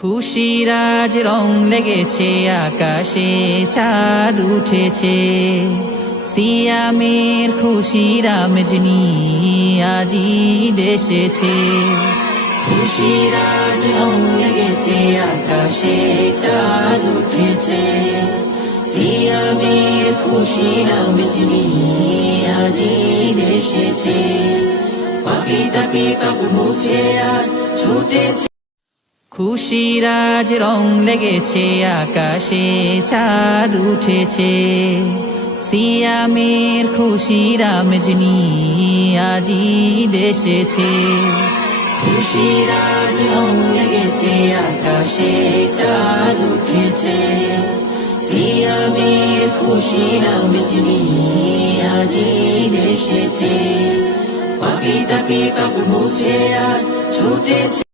খুশির আজ রং লেগেছে আকাশে, চাঁদ উঠেছে। সিয়ামের খুশির আমেজ নিয়ে আজি দেশেছে। খুশির আজ রং লেগেছে আকাশে, চাঁদ উঠেছে। সিয়ামের খুশির আমেজ নিয়ে আজি দেশেছে। পাপি তাপি পাপ মুছে আজ ছুটেছে। খুশির আজ রং লেগেছে আকাশে, চাঁদ উঠেছে। সিয়ামের খুশির আমেজ নিয়ে আজি দেশেছে। খুশির আজ রং লেগেছে আকাশে, চাঁদ উঠেছে। সিয়ামের খুশির আমেজ নিয়ে আজি দেশেছে। পাপি তাপি পাপ মুছে আজ ছুটেছে।